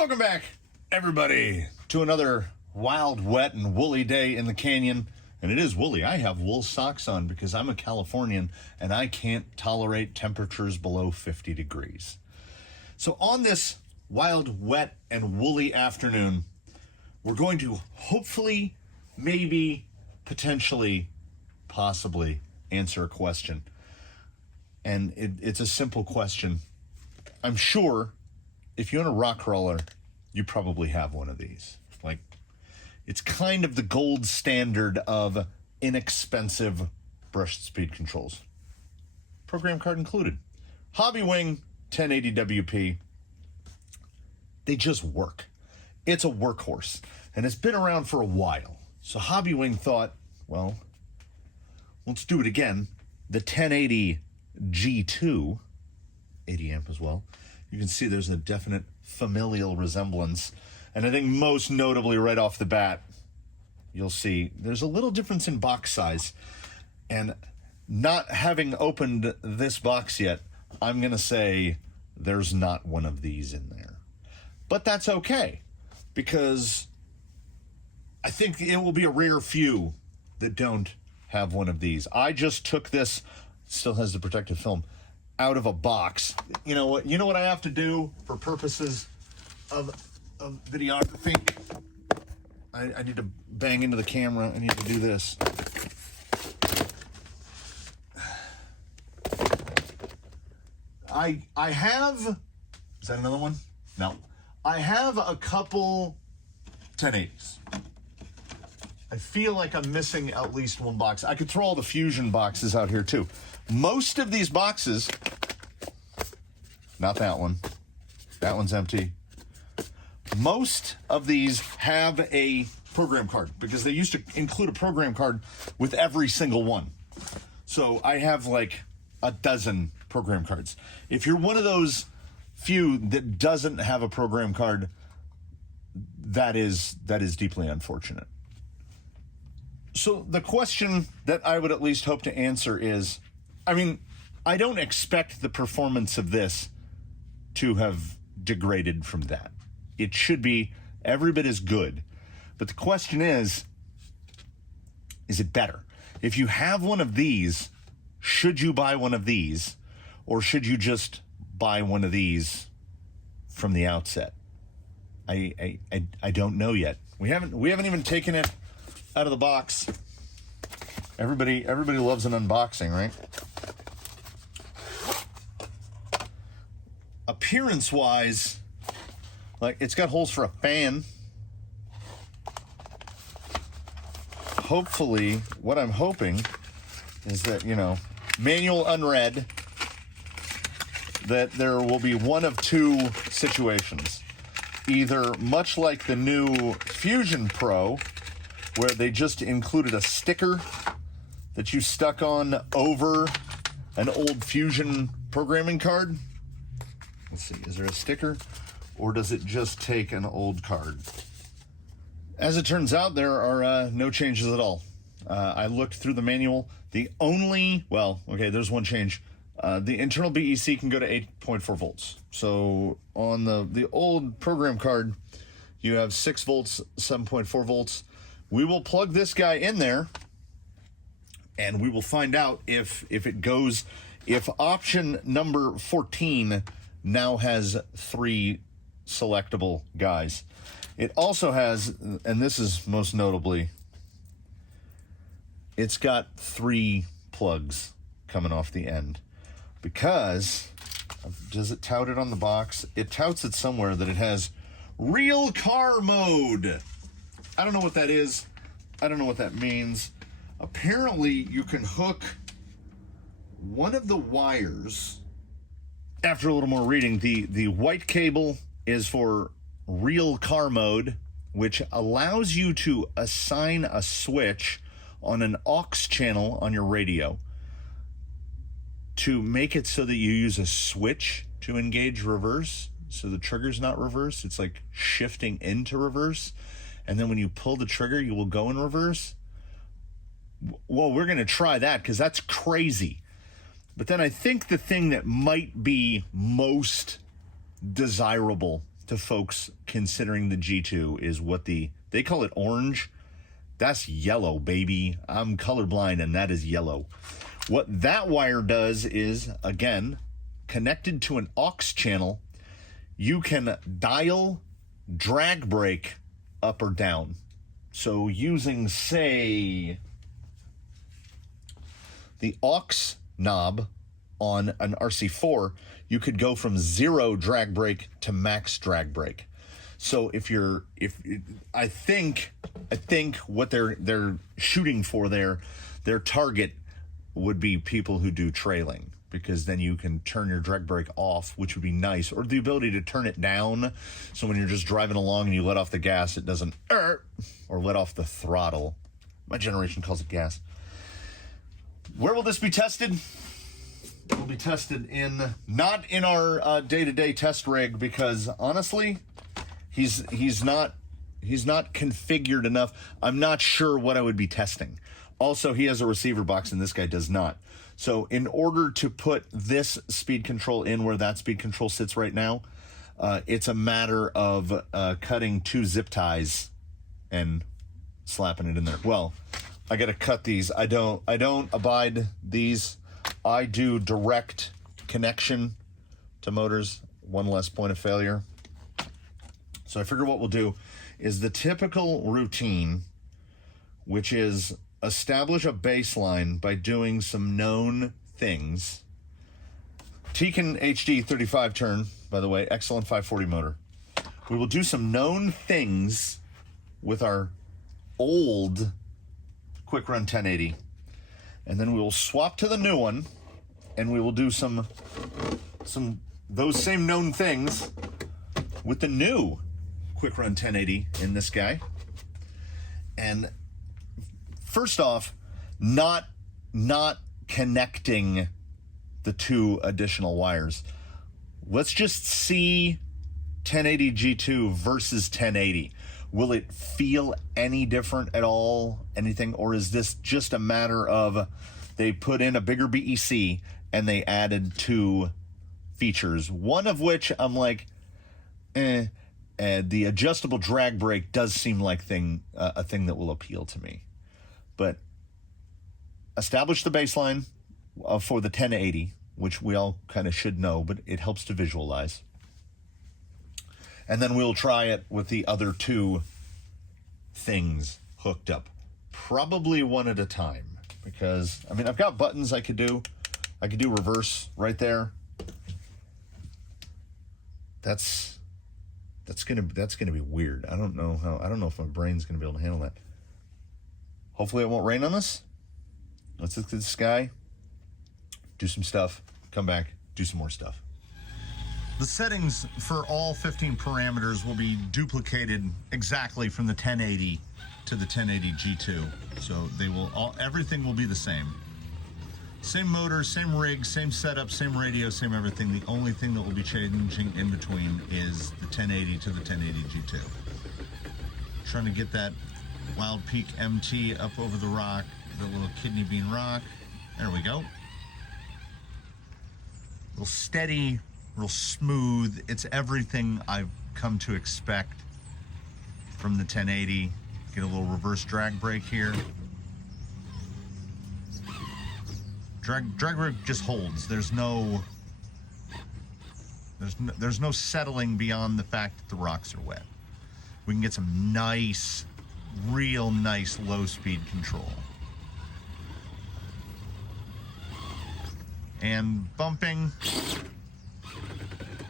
Welcome back, everybody, to another wild, wet, and woolly day in the canyon. And it is woolly. I have wool socks on because I'm a Californian and I can't tolerate temperatures below 50 degrees. So on this wild, wet, and woolly afternoon, we're going to hopefully, maybe, potentially, possibly answer a question. And it's a simple question. I'm sure if you own a rock crawler, you probably have one of these. Like, it's kind of the gold standard of inexpensive brushed speed controls. Program card included. Hobbywing 1080 WP. They just work. It's a workhorse, and it's been around for a while. So Hobbywing thought, well, let's do it again. The 1080 G2, 80 amp as well. You can see there's a definite familial resemblance. And I think most notably right off the bat, you'll see there's a little difference in box size. And not having opened this box yet, I'm going to say there's not one of these in there. But that's okay, because I think it will be a rare few that don't have one of these. I just took this, still has the protective film, out of a box. You know what I have to do for purposes of videography? I need to bang into the camera. I need to do this. I have, is that another one? No. I have a couple 1080s. I feel like I'm missing at least one box. I could throw all the Fusion boxes out here too. Most of these boxes, not that one. That one's empty. Most of these have a program card because they used to include a program card with every single one. So I have like a dozen program cards. If you're one of those few that doesn't have a program card, that is deeply unfortunate. So the question that I would at least hope to answer is, I mean, I don't expect the performance of this to have degraded from that. It should be every bit as good. But the question is it better? If you have one of these, should you buy one of these? Or should you just buy one of these from the outset? I don't know yet. We haven't even taken it out of the box. Everybody loves an unboxing, right? Appearance-wise, like, it's got holes for a fan. Hopefully, what I'm hoping is that, manual unread, that there will be one of two situations. Either much like the new Fusion Pro, where they just included a sticker that you stuck on over an old Fusion programming card. Let's see, is there a sticker? Or does it just take an old card? As it turns out, there are no changes at all. I looked through the manual. There's one change. The internal BEC can go to 8.4 volts. So on the old program card, you have 6 volts, 7.4 volts. We will plug this guy in there, and we will find out if it goes, if option number 14 now has 3 selectable guys. It also has, and this is most notably, it's got 3 plugs coming off the end. Because, does it tout it on the box? It touts it somewhere that it has real car mode. I don't know what that is. I don't know what that means. Apparently, you can hook one of the wires. After a little more reading, the white cable is for real car mode, which allows you to assign a switch on an aux channel on your radio to make it so that you use a switch to engage reverse. So the trigger's not reverse. It's like shifting into reverse. And then when you pull the trigger, you will go in reverse. Well, we're going to try that because that's crazy. But then I think the thing that might be most desirable to folks considering the G2 is what they call it orange. That's yellow, baby. I'm colorblind, and that is yellow. What that wire does is, again, connected to an aux channel, you can dial drag brake up or down. So using, say, the aux knob on an RC4, you could go from 0 drag brake to max drag brake. So I think what they're shooting for there, their target would be people who do trailing, because then you can turn your drag brake off, which would be nice, or the ability to turn it down, so when you're just driving along and you let off the gas, it doesn't, or let off the throttle. My generation calls it gas. Where will this be tested? It will be tested not in our day-to-day test rig, because honestly, he's not configured enough. I'm not sure what I would be testing. Also, he has a receiver box and this guy does not. So in order to put this speed control in where that speed control sits right now, it's a matter of cutting 2 zip ties and slapping it in there. Well, I got to cut these. I don't abide these. I do direct connection to motors. One less point of failure. So I figure what we'll do is the typical routine, which is establish a baseline by doing some known things. Tekin HD 35 turn, by the way, excellent 540 motor. We will do some known things with our old Quick Run 1080, and then we will swap to the new one, and we will do some those same known things with the new Quick Run 1080 in this guy. And first off, not connecting the 2 additional wires. Let's just see 1080 G2 versus 1080. Will it feel any different at all? Anything? Or is this just a matter of they put in a bigger BEC and they added 2 features, one of which I'm like, and the adjustable drag brake does seem like a thing that will appeal to me. But establish the baseline for the 1080, which we all kind of should know, but it helps to visualize. And then we'll try it with the other 2 things hooked up, probably one at a time, because I mean, I've got buttons I could do. I could do reverse right there. That's gonna be weird. I don't know if my brain's gonna be able to handle that. Hopefully it won't rain on us. Let's look at the sky, do some stuff, come back, do some more stuff. The settings for all 15 parameters will be duplicated exactly from the 1080 to the 1080 G2. So everything will be the same. Same motor, same rig, same setup, same radio, same everything. The only thing that will be changing in between is the 1080 to the 1080 G2. Trying to get that Wild Peak MT up over the rock, the little kidney bean rock. There we go. Real steady, real smooth. It's everything I've come to expect from the 1080. Get a little reverse drag brake here. Drag brake just holds. There's no settling beyond the fact that the rocks are wet. We can get some nice, real nice low speed control. And bumping.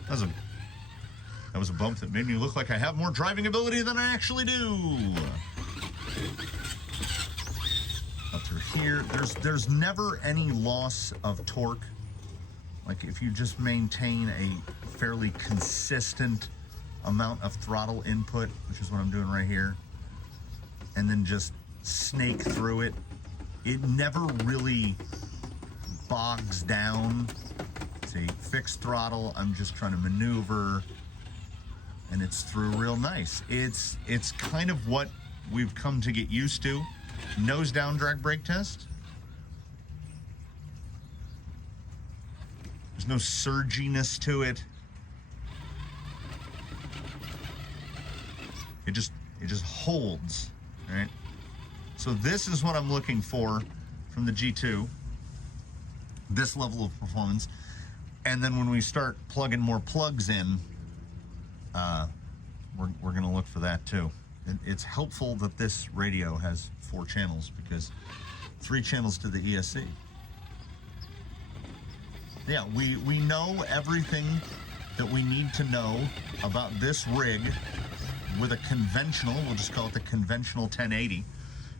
That was a bump that made me look like I have more driving ability than I actually do. Up through here, there's never any loss of torque. Like if you just maintain a fairly consistent amount of throttle input, which is what I'm doing right here, and then just snake through it, it never really bogs down. It's a fixed throttle. I'm just trying to maneuver, and it's through real nice. It's kind of what we've come to get used to. Nose down drag brake test. There's no surginess to it. It just holds, right? So this is what I'm looking for from the G2, this level of performance. And then when we start plugging more plugs in, we're going to look for that too. It's helpful that this radio has 4 channels, because 3 channels to the ESC. Yeah, we know everything that we need to know about this rig with a conventional, we'll just call it the conventional 1080.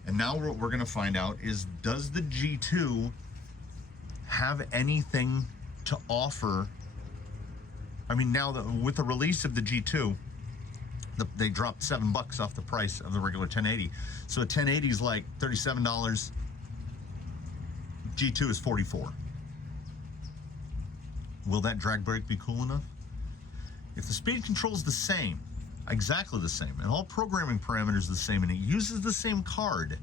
And now what we're going to find out is, does the G2 have anything to offer? I mean, now with the release of the G2, they dropped $7 off the price of the regular 1080. So a 1080 is like $37. G2 is $44. Will that drag brake be cool enough? If the speed control is the same, exactly the same, and all programming parameters are the same, and it uses the same card,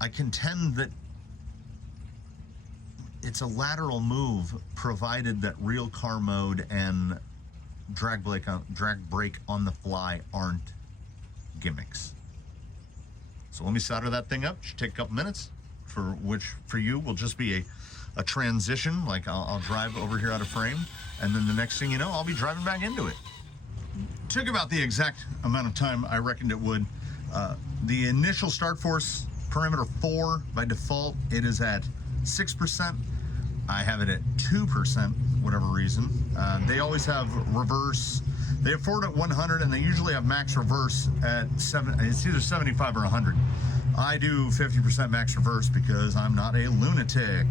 I contend that it's a lateral move, provided that real car mode and drag brake on the fly aren't gimmicks. So let me solder that thing up. Should take a couple minutes, which for you will just be a transition. Like I'll drive over here out of frame, and then the next thing you know, I'll be driving back into it. Took about the exact amount of time I reckoned it would. The initial start force, parameter 4 by default, it is at 6%. I have it at 2%, whatever reason. They always have reverse. They have forward at 100, and they usually have max reverse at 7. It's either 75 or 100. I do 50% max reverse because I'm not a lunatic.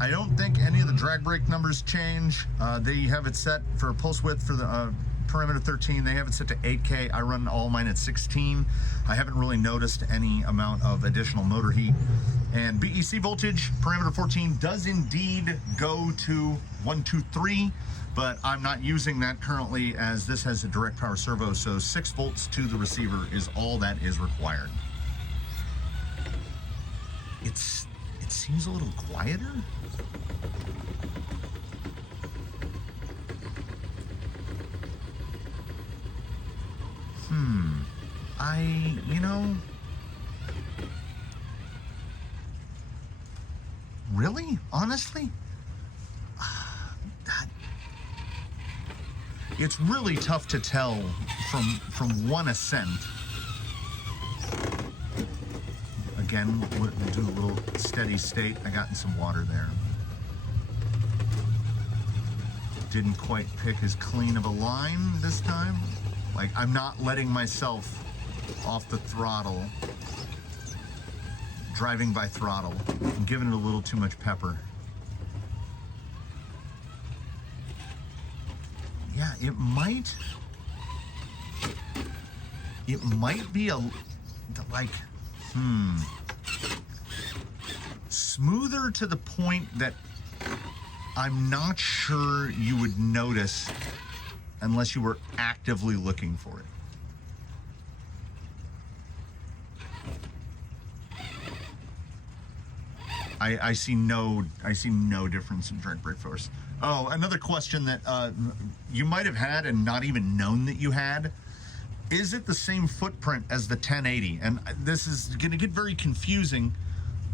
I don't think any of the drag brake numbers change. They have it set for pulse width for the parameter 13. They have it set to 8K. I run all mine at 16. I haven't really noticed any amount of additional motor heat. And BEC voltage, parameter 14, does indeed go to 123, but I'm not using that currently, as this has a direct power servo, so 6 volts to the receiver is all that is required. It seems a little quieter. You know, really? Honestly? It's really tough to tell from one ascent. Again, we'll do a little steady state. I got in some water there. Didn't quite pick as clean of a line this time. Like, I'm not letting myself off the throttle, driving by throttle. I'm giving it a little too much pepper. Yeah, it might be smoother to the point that I'm not sure you would notice unless you were actively looking for it. I see no difference in drag brake force. Oh, another question that you might have had and not even known that you had. Is it the same footprint as the 1080? And this is going to get very confusing.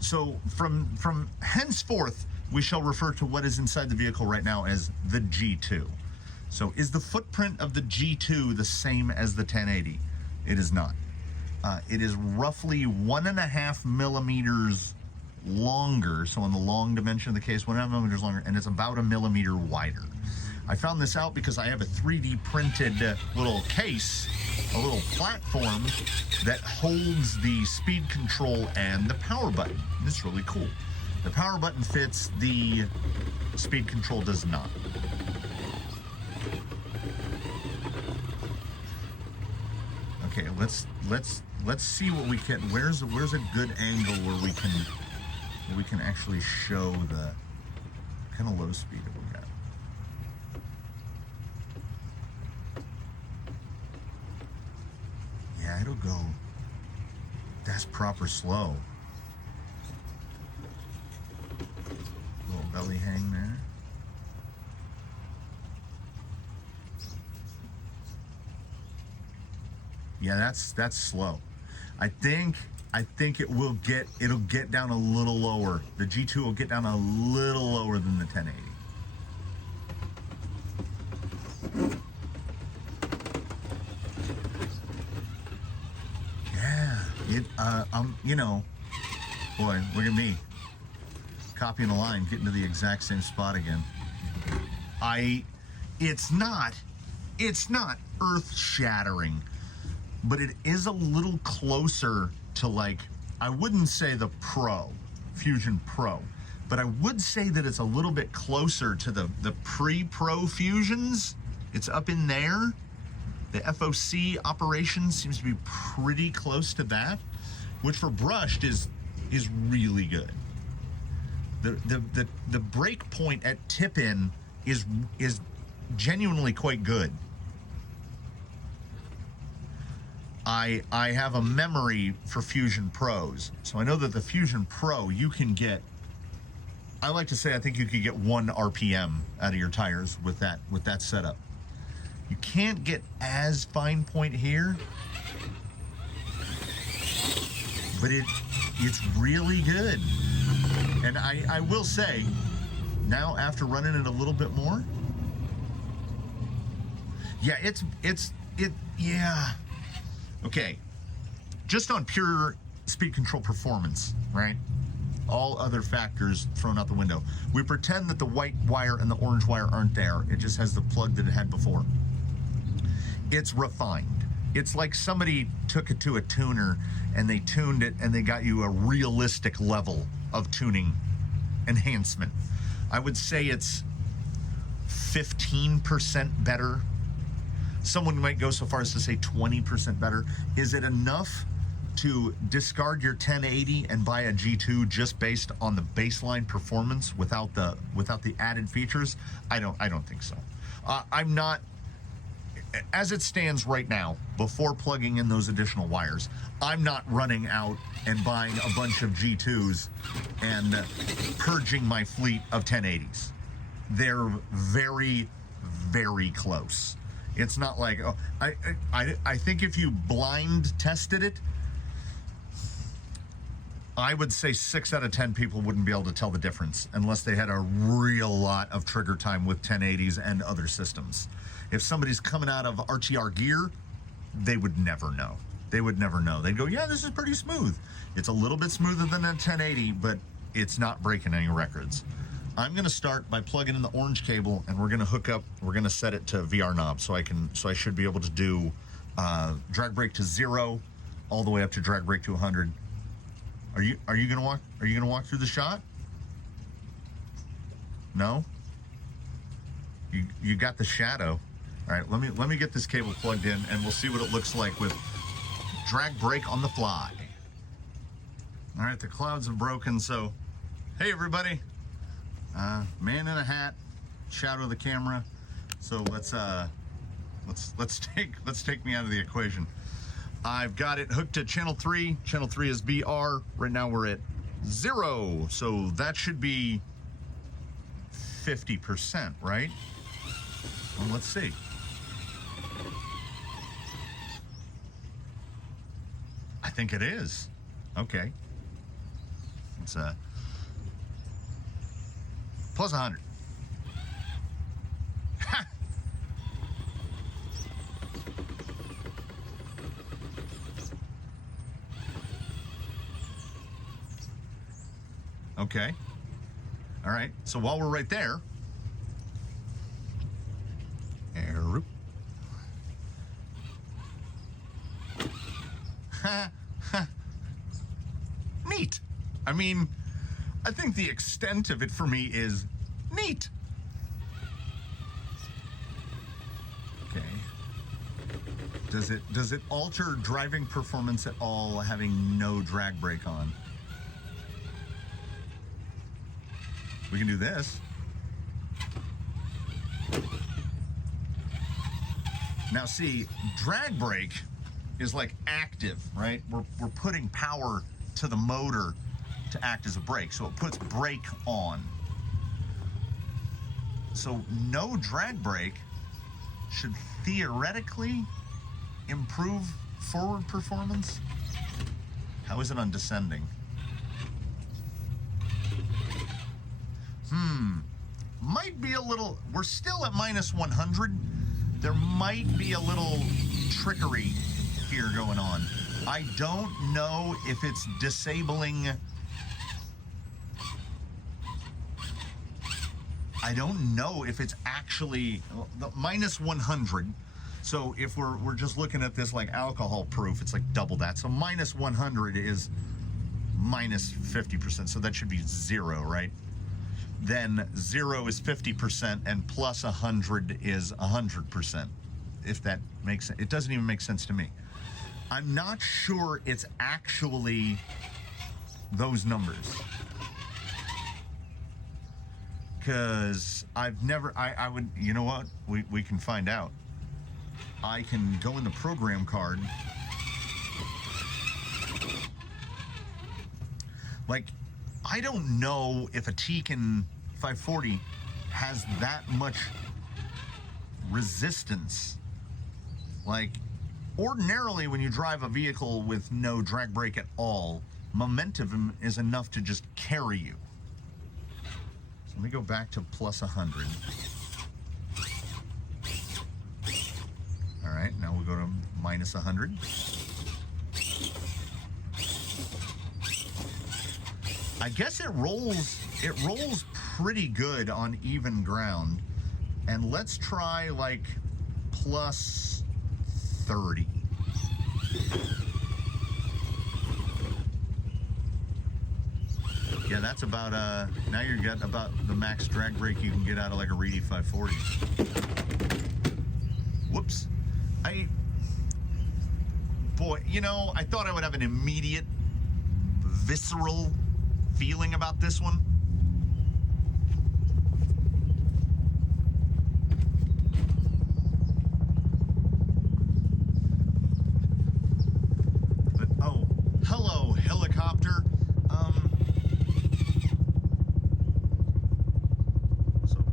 So from henceforth, we shall refer to what is inside the vehicle right now as the G2. So is the footprint of the G2 the same as the 1080? It is not. It is roughly 1.5 millimeters longer. So on the long dimension of the case, 1.5 millimeters longer, and it's about 1 millimeter wider. I found this out because I have a 3D printed little case, a little platform that holds the speed control and the power button. It's really cool. The power button fits, the speed control does not. Okay, let's see what we can. Where's a good angle where we can actually show the kind of low speed that we got. Yeah, it'll go. That's proper slow. Little belly hang there. Yeah, that's slow. I think it'll get down a little lower. The G2 will get down a little lower than the 1080. Yeah, you know, boy, look at me. Copying a line, getting to the exact same spot again. It's not earth-shattering, but it is a little closer to, like, I wouldn't say the Fusion Pro, but I would say that it's a little bit closer to the pre-Pro Fusions. It's up in there. The FOC operation seems to be pretty close to that, which for brushed is really good. The break point at tip-in is genuinely quite good. I have a memory for Fusion Pros, so I know that the Fusion Pro you can get. I like to say I think you could get 1 RPM out of your tires with that setup. You can't get as fine point here, but it's really good. And I will say, now after running it a little bit more, yeah, yeah. Okay, just on pure speed control performance, right? All other factors thrown out the window. We pretend that the white wire and the orange wire aren't there. It just has the plug that it had before. It's refined. It's like somebody took it to a tuner and they tuned it and they got you a realistic level of tuning enhancement. I would say it's 15% better. Someone might go so far as to say 20% better. Is it enough to discard your 1080 and buy a G2 just based on the baseline performance without the added features? I don't think so. I'm not, as it stands right now, before plugging in those additional wires, I'm not running out and buying a bunch of G2s and purging my fleet of 1080s. They're very, very close. It's not like, oh, I think if you blind tested it, I would say 6 out of 10 people wouldn't be able to tell the difference unless they had a real lot of trigger time with 1080s and other systems. If somebody's coming out of RTR gear, they would never know. They would never know. They'd go, yeah, this is pretty smooth. It's a little bit smoother than a 1080, but it's not breaking any records. I'm gonna start by plugging in the orange cable, and we're gonna set it to VR knob, so I should be able to do drag brake to 0, all the way up to drag brake to 100. Are you gonna walk through the shot? No? You got the shadow. All right, let me get this cable plugged in, and we'll see what it looks like with drag brake on the fly. All right, the clouds have broken, so hey everybody. Man in a hat, shadow of the camera. So let's take me out of the equation. I've got it hooked to channel 3. Channel 3 is BR. Right now we're at 0, so that should be 50%, right? Well, let's see. I think it is. Okay. It's plus 100. Okay. All right. So while we're right there, neat. I mean, I think the extent of it for me is neat. Okay. Does it alter driving performance at all having no drag brake on? We can do this. Now see, drag brake is like active, right? We're putting power to the motor to act as a brake, so it puts brake on. So no drag brake should theoretically improve forward performance? How is it on descending? Might be a little, we're still at minus 100. There might be a little trickery here going on. I don't know if it's disabling. I don't know if it's actually the minus 100. So if we're just looking at this like alcohol proof, it's like double that. So minus 100 is minus 50%. So that should be 0, right? Then 0 is 50% and plus 100 is 100%. If that makes sense. It doesn't even make sense to me. I'm not sure it's actually those numbers. Because I've never, I would, you know what? We can find out. I can go in the program card. Like, I don't know if a Tekin 540 has that much resistance. Like, ordinarily when you drive a vehicle with no drag brake at all, momentum is enough to just carry you. So let me go back to plus 100. All right, now we'll go to minus 100. I guess it rolls pretty good on even ground. And let's try like plus 30. Yeah, that's about now you're getting about the max drag brake you can get out of like a Reedy 540. Whoops. Boy, you know, I thought I would have an immediate visceral feeling about this one. But oh, hello helicopter. So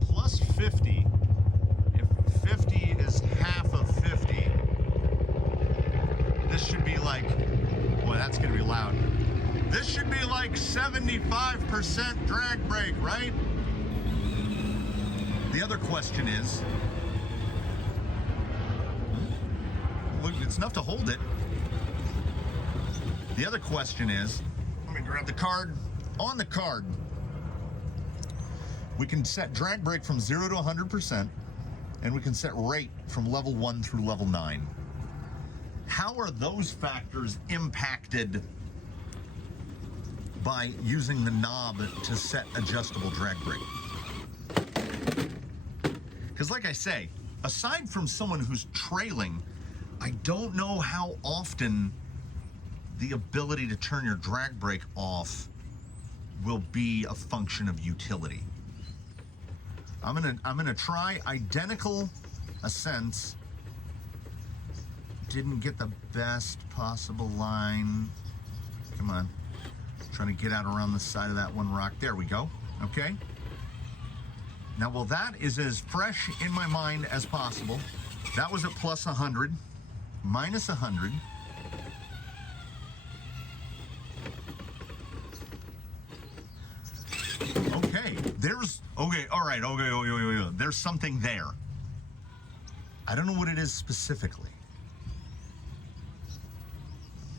plus 50. If 50 is half of 50, this should be like, boy, that's gonna be loud. This should be like 75% drag brake, right? The other question is, look, it's enough to hold it. The other question is, let me grab the card. On the card, we can set drag brake from 0 to 100%, and we can set rate from level 1 through level 9. How are those factors impacted by using the knob to set adjustable drag brake? Because like I say, aside from someone who's trailing, I don't know how often the ability to turn your drag brake off will be a function of utility. I'm gonna try identical ascents. Didn't get the best possible line. Come on. Trying to get out around the side of that one rock. There we go. Okay. Now, well, that is as fresh in my mind as possible. That was at plus 100, minus 100. Okay. Okay. All right. Okay. There's something there. I don't know what it is specifically,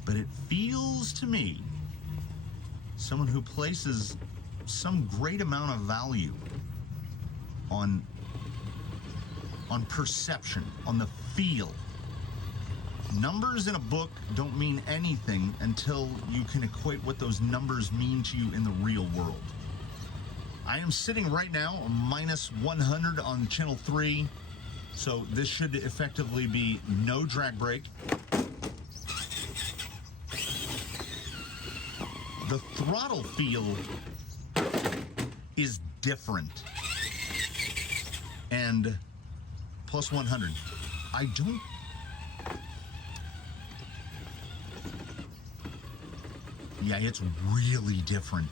but it feels to me someone who places some great amount of value on perception, on the feel. Numbers in a book don't mean anything until you can equate what those numbers mean to you in the real world. I am sitting right now on minus 100 on channel 3, so this should effectively be no drag brake. The throttle feel is different. And plus 100. I don't... Yeah, it's really different.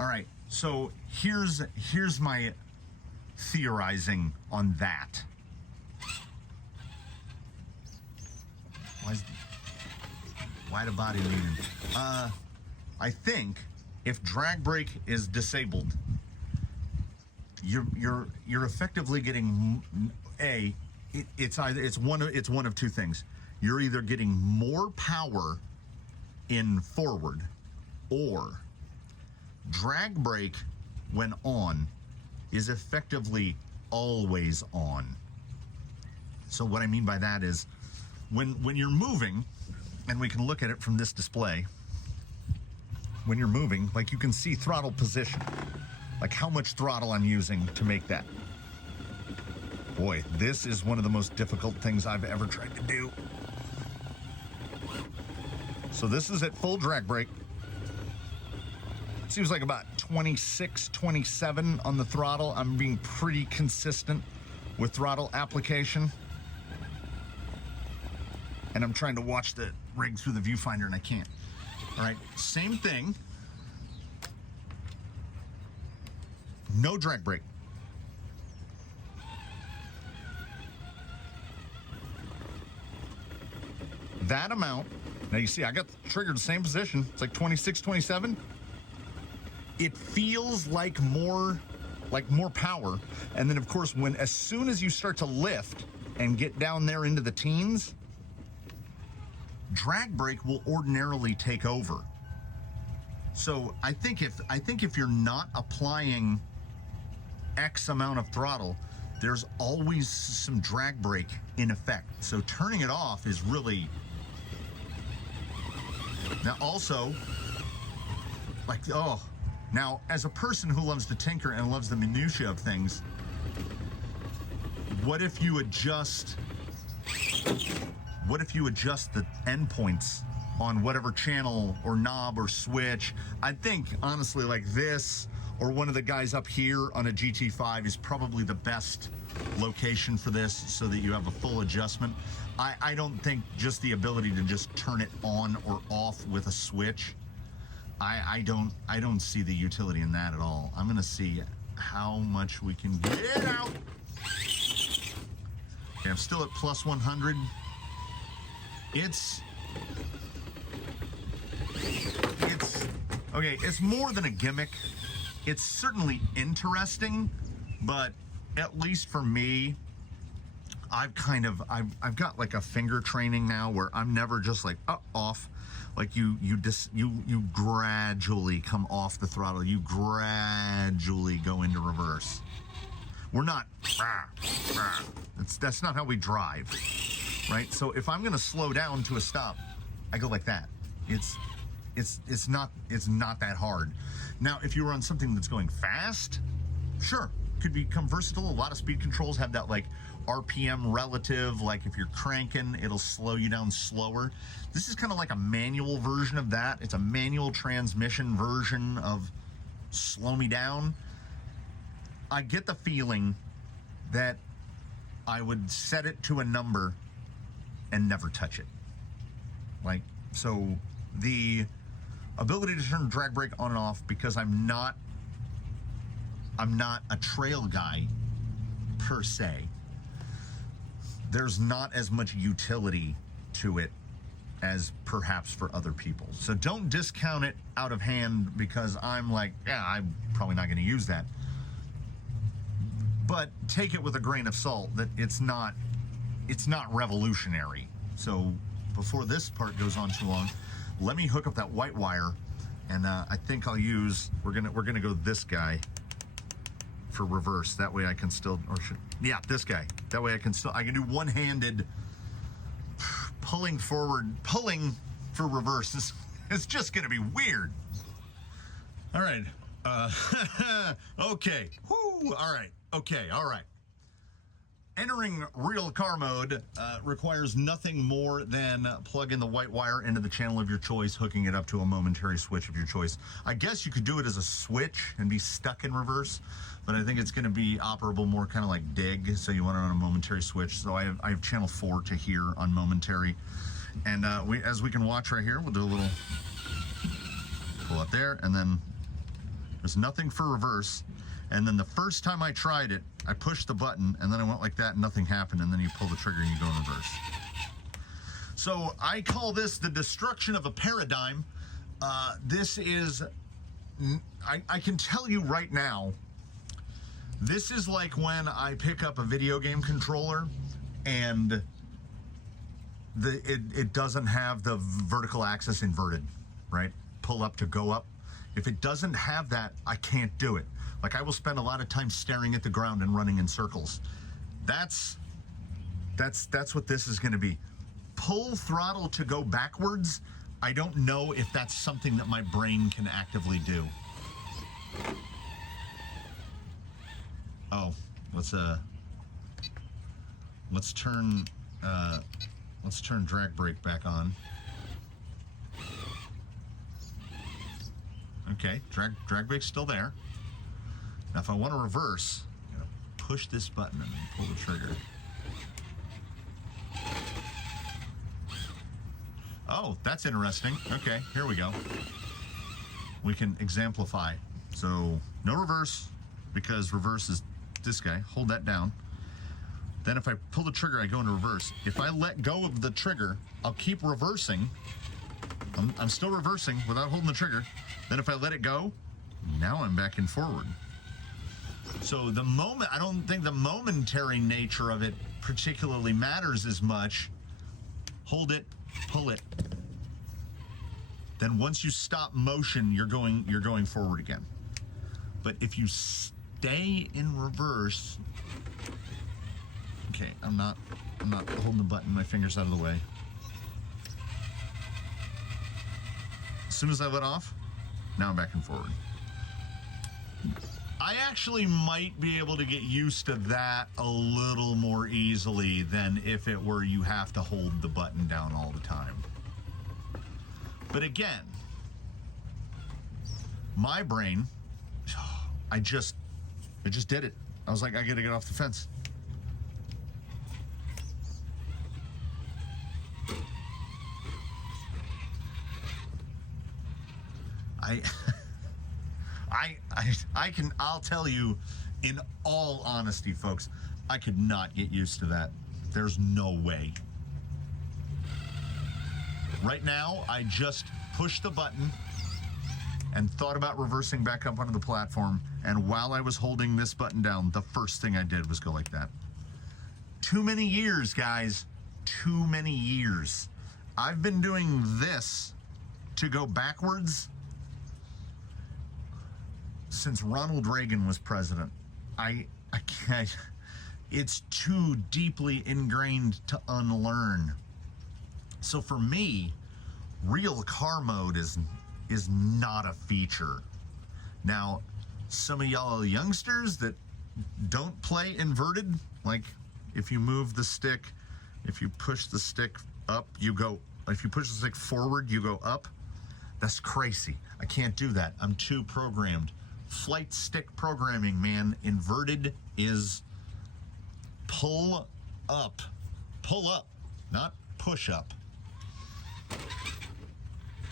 All right, so here's my theorizing on that. Why the body leaning? I think if drag brake is disabled, you're effectively getting it's one of two things. You're either getting more power in forward, or drag brake when on is effectively always on. So what I mean by that is when you're moving, and we can look at it from this display, when you're moving, like you can see throttle position, like how much throttle I'm using to make that. Boy, this is one of the most difficult things I've ever tried to do. So this is at full drag brake. Seems like about 26, 27 on the throttle. I'm being pretty consistent with throttle application. And I'm trying to watch the rig through the viewfinder and I can't. All right, same thing. No drag brake. That amount, now you see I got the trigger the same position. It's like 26, 27. It feels like more power. And then of course, as soon as you start to lift and get down there into the teens, drag brake will ordinarily take over. So I think if you're not applying X amount of throttle, there's always some drag brake in effect. So turning it off is really... Now also, now as a person who loves to tinker and loves the minutiae of things, what if you adjust the endpoints on whatever channel or knob or switch? I think honestly like this or one of the guys up here on a GT5 is probably the best location for this so that you have a full adjustment. I don't think just the ability to just turn it on or off with a switch, I don't see the utility in that at all. I'm gonna see how much we can get out. Okay, I'm still at plus 100. It's okay, it's more than a gimmick. It's certainly interesting, but at least for me, I've got like a finger training now where I'm never just like off. Like you gradually come off the throttle. You gradually go into reverse. We're not that's not how we drive, right? So if I'm gonna slow down to a stop, I go like that. It's not that hard. Now, if you were on something that's going fast, sure, could become versatile. A lot of speed controls have that like RPM relative, like if you're cranking, it'll slow you down slower. This is kind of like a manual version of that. It's a manual transmission version of slow me down. I get the feeling that I would set it to a number and never touch it. Like, so the ability to turn drag brake on and off, because I'm not a trail guy per se, there's not as much utility to it as perhaps for other people. So don't discount it out of hand because I'm like, yeah, I'm probably not going to use that. But take it with a grain of salt that it's not revolutionary. So before this part goes on too long, let me hook up that white wire, and I think I'll use, we're gonna go this guy for reverse. That way I can still, this guy. That way I can do one-handed pulling forward, pulling for reverse. It's just gonna be weird. All right, okay, whoo, all right, okay, all right. Entering real car mode requires nothing more than plug in the white wire into the channel of your choice, hooking it up to a momentary switch of your choice. I guess you could do it as a switch and be stuck in reverse, but I think it's going to be operable more kind of like dig, so you want it on a momentary switch. So I have channel 4 to here on momentary, and as we can watch right here, we'll do a little pull up there, and then there's nothing for reverse. And then the first time I tried it, I pushed the button and then I went like that and nothing happened, and then you pull the trigger and you go in reverse. So I call this the destruction of a paradigm. This is, I can tell you right now, this is like when I pick up a video game controller and it doesn't have the vertical axis inverted, right? Pull up to go up. If it doesn't have that, I can't do it. Like, I will spend a lot of time staring at the ground and running in circles. That's what this is going to be. Pull throttle to go backwards. I don't know if that's something that my brain can actively do. Oh, let's turn drag brake back on. Okay, drag brake's still there. Now, if I want to reverse, I'm gonna push this button and pull the trigger. Oh, that's interesting. Okay, here we go. We can exemplify. So, no reverse, because reverse is this guy. Hold that down. Then if I pull the trigger, I go into reverse. If I let go of the trigger, I'll keep reversing. I'm still reversing without holding the trigger. Then if I let it go, now I'm back and forward. So the moment, I don't think the momentary nature of it particularly matters as much. Hold it, pull it. Then once you stop motion, you're going forward again. But if you stay in reverse, okay, I'm not holding the button, my finger's out of the way. As soon as I let off, now I'm back and forward. I actually might be able to get used to that a little more easily than if it were you have to hold the button down all the time. But again, my brain, I just did it. I was like, I gotta get off the fence. I'll tell you, in all honesty, folks, I could not get used to that. There's no way. Right now, I just pushed the button and thought about reversing back up onto the platform, and while I was holding this button down, the first thing I did was go like that. Too many years, guys. Too many years. I've been doing this to go backwards since Ronald Reagan was president. I can't. It's too deeply ingrained to unlearn. So for me, real car mode is not a feature. Now, some of y'all youngsters that don't play inverted, like if you move the stick, if you push the stick up, you go. If you push the stick forward, you go up. That's crazy. I can't do that. I'm too programmed. Flight stick programming, man. Inverted is pull up, not push up.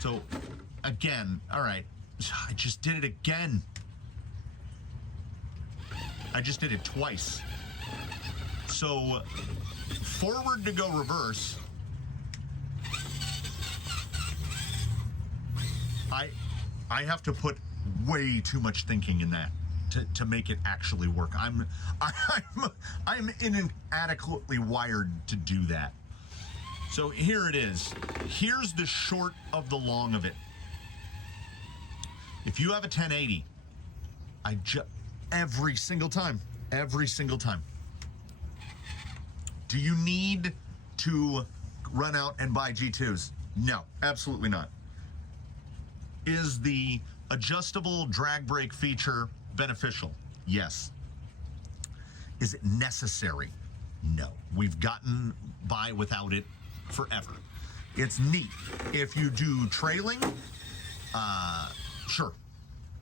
So again, all right, I just did it again. I just did it twice. So forward to go reverse. I have to put way too much thinking in that to make it actually work. I'm inadequately wired to do that. So here it is. Here's the short of the long of it. If you have a 1080, every single time. Do you need to run out and buy G2s? No, absolutely not. Is the adjustable drag brake feature beneficial? Yes. Is it necessary? No. We've gotten by without it forever. It's neat. If you do trailing, sure.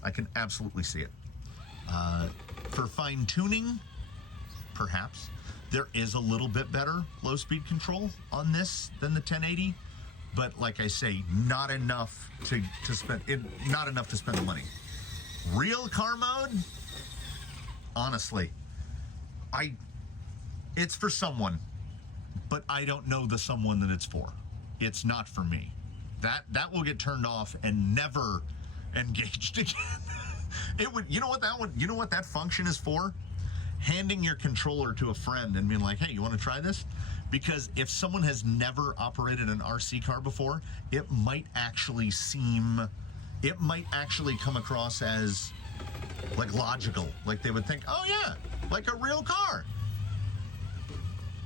I can absolutely see it. For fine tuning, perhaps. There is a little bit better low speed control on this than the 1080. But like I say, not enough to spend the money. Real car mode, honestly, it's for someone, but I don't know the someone that it's for. it's not for me. That will get turned off and never engaged again. It would, you know what that function is for? Handing your controller to a friend and being like, hey, you want to try this? Because if someone has never operated an RC car before, it might actually come across as like logical. Like they would think, oh yeah, like a real car.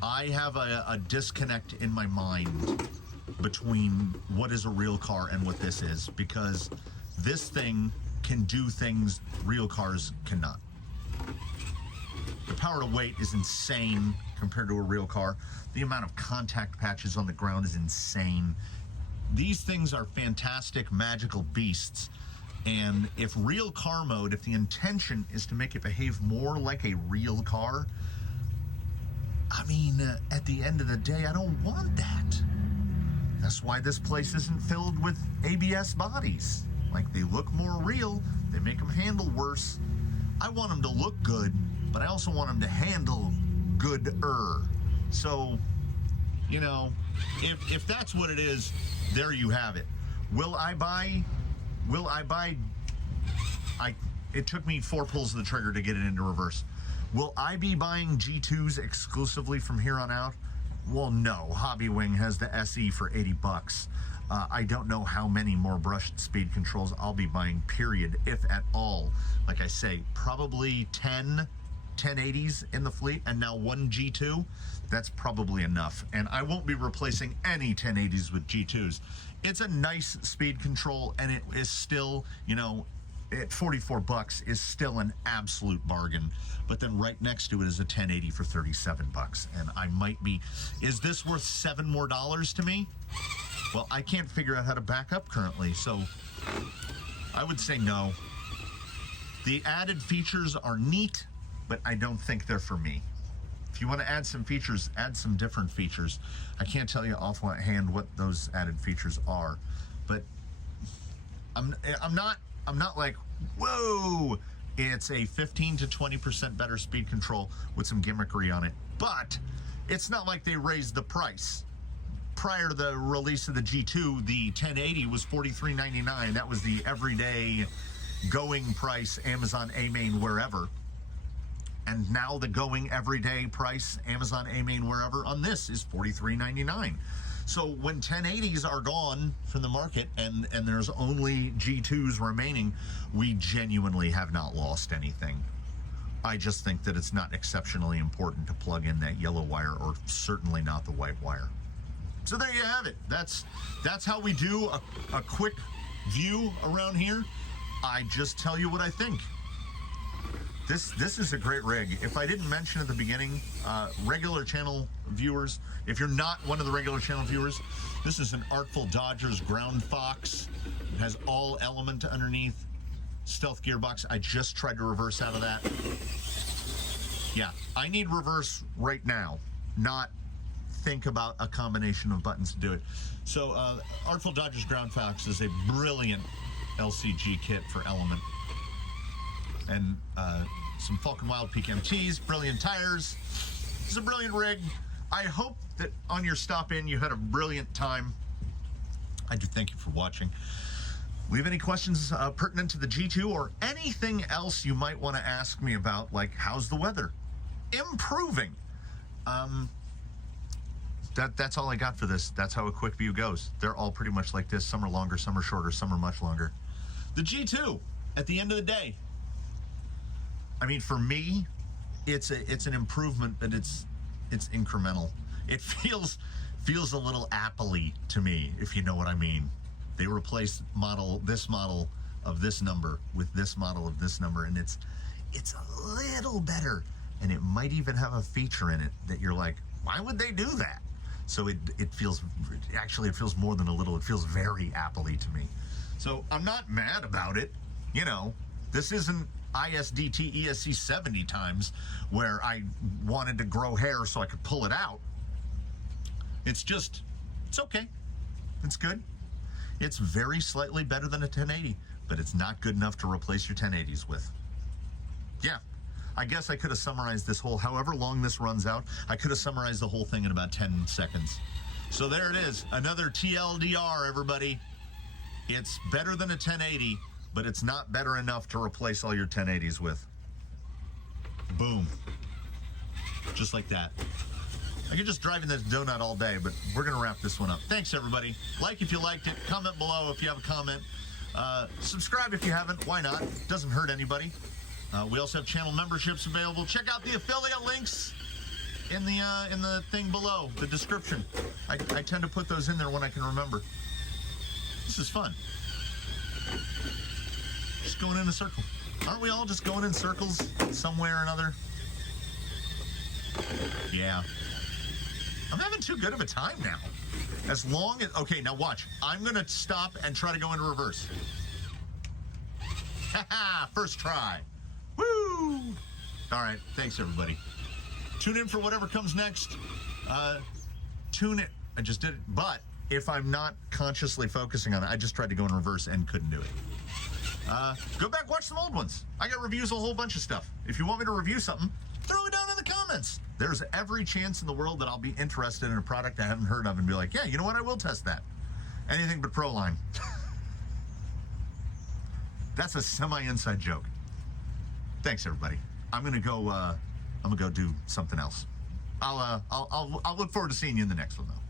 I have a disconnect in my mind between what is a real car and what this is, because this thing can do things real cars cannot. The power to weight is insane compared to a real car. The amount of contact patches on the ground is insane. These things are fantastic, magical beasts. And if real car mode, if the intention is to make it behave more like a real car, I mean, at the end of the day, I don't want that. That's why this place isn't filled with ABS bodies. Like, they look more real, they make them handle worse. I want them to look good, but I also want them to handle gooder. So, you know, if that's what it is, there you have it. It took me 4 pulls of the trigger to get it into reverse. Will I be buying G2s exclusively from here on out? Well, no. Hobbywing has the SE for $80. I don't know how many more brushed speed controls I'll be buying, period, if at all. Like I say, probably 10 1080s in the fleet and now 1 G2. That's probably enough. And I won't be replacing any 1080s with G2s. It's a nice speed control, and it is still, you know, at $44 is still an absolute bargain. But then right next to it is a 1080 for $37. And I might be, is this worth $7 more to me? Well, I can't figure out how to back up currently, so I would say no. The added features are neat, but I don't think they're for me. If you want to add some features, add some different features. I can't tell you offhand what those added features are, but I'm not like, whoa, it's a 15 to 20% better speed control with some gimmickry on it. But it's not like they raised the price. Prior to the release of the G2, the 1080 was $43.99. That was the everyday going price, Amazon, A-Main, wherever. And now the going everyday price, Amazon, A-Main, wherever, on this is $43.99. So when 1080s are gone from the market and there's only G2s remaining, we genuinely have not lost anything. I just think that it's not exceptionally important to plug in that yellow wire, or certainly not the white wire. So there you have it. That's how we do a quick view around here. I just tell you what I think. This is a great rig. If I didn't mention at the beginning, regular channel viewers, if you're not one of the regular channel viewers, this is an Artful Dodgers Ground Fox. It has all element underneath, stealth gearbox. I just tried to reverse out of that. Yeah, I need reverse right now, not think about a combination of buttons to do it. So Artful Dodgers Ground Fox is a brilliant LCG kit for element. And some Falcon Wild Peak MTs, brilliant tires. It's a brilliant rig. I hope that on your stop in you had a brilliant time. I do thank you for watching. Leave any questions pertinent to the G2 or anything else you might want to ask me about, like how's the weather? Improving. That's all I got for this. That's how a quick view goes. They're all pretty much like this. Some are longer, some are shorter, some are much longer. The G2, at the end of the day, I mean, for me, it's an improvement, but it's incremental. It feels a little Apple-y to me, if you know what I mean. They replaced this model of this number with this model of this number, and it's a little better, and it might even have a feature in it that you're like, why would they do that? So it feels more than a little. It feels very Apple-y to me. So I'm not mad about it. You know, this isn't ISDT ESC 70 times where I wanted to grow hair so I could pull it out. It's okay. It's good. It's very slightly better than a 1080, but it's not good enough to replace your 1080s with. Yeah, I guess I could have summarized this whole, however long this runs out, I could have summarized the whole thing in about 10 seconds. So there it is, another TLDR, everybody. It's better than a 1080, but it's not better enough to replace all your 1080s with. Boom. Just like that. I could just drive in this donut all day, but we're going to wrap this one up. Thanks, everybody. Like if you liked it. Comment below if you have a comment. Subscribe if you haven't. Why not? Doesn't hurt anybody. We also have channel memberships available. Check out the affiliate links in the thing below, the description. I tend to put those in there when I can remember. This is fun. Just going in a circle. Aren't we all just going in circles somewhere or another? Yeah. I'm having too good of a time now. As long as... Okay, now watch. I'm going to stop and try to go into reverse. Haha, first try. Woo! All right, thanks, everybody. Tune in for whatever comes next. Tune in. I just did it. But if I'm not consciously focusing on it, I just tried to go in reverse and couldn't do it. Go back, watch some old ones. I got reviews of a whole bunch of stuff. If you want me to review something, throw it down in the comments. There's every chance in the world that I'll be interested in a product I haven't heard of and be like, yeah, you know what? I will test that. Anything but Proline. That's a semi-inside joke. Thanks, everybody. I'm gonna go do something else. I'll look forward to seeing you in the next one, though.